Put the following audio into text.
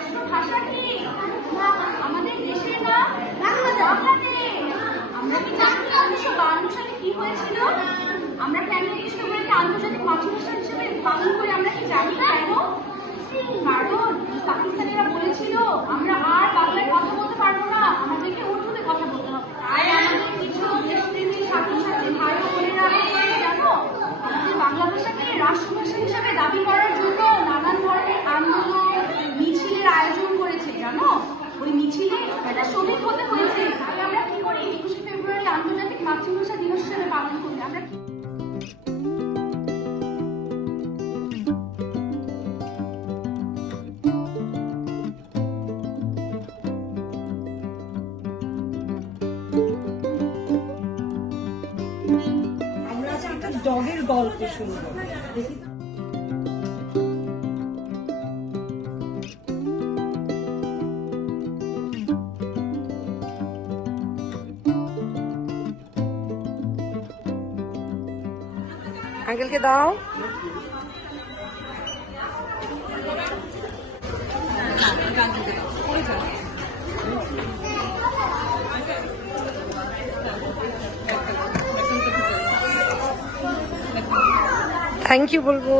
রাষ্ট্রভাষা কি? আমাদের দেশের নাম বাংলাদেশ। আমরা কি জানি 1952 সালে কি হয়েছিল? আমরা কেন বিশ্ববিদ্যালয়কে আন্তর্জাতিক মাতৃভাষা হিসেবে পালন করি আমরা কি জানি? কেন? কারণ পাকিস্তানিরা বলেছিল আমরা আর বাংলায় কথা বলতে পারবো না, আমাদেরকে উর্দুতে কথা বলতে হবে। তাই আমাদের কিছু দেশপ্রেমী ছাত্রছাত্রী ভাই ও বোনেরা জানো আমাদের বাংলা ভাষাকে রাষ্ট্রভাষা হিসেবে দাবি করার জন্য নানান ধরনের আন্দোলন মিছিলের আয়োজন করেছে জানো। ওই মিছিলে এটা শহীদ হতে হয়েছে। তাই আমরা কি করি 21শে ফেব্রুয়ারি আন্তর্জাতিক মাতৃভাষা দিবস হিসেবে পালন করি। আমরা একটা ডগের গল্প শুনবো। আঙ্কেলকে দাও। থ্যাংক ইউ বলবো।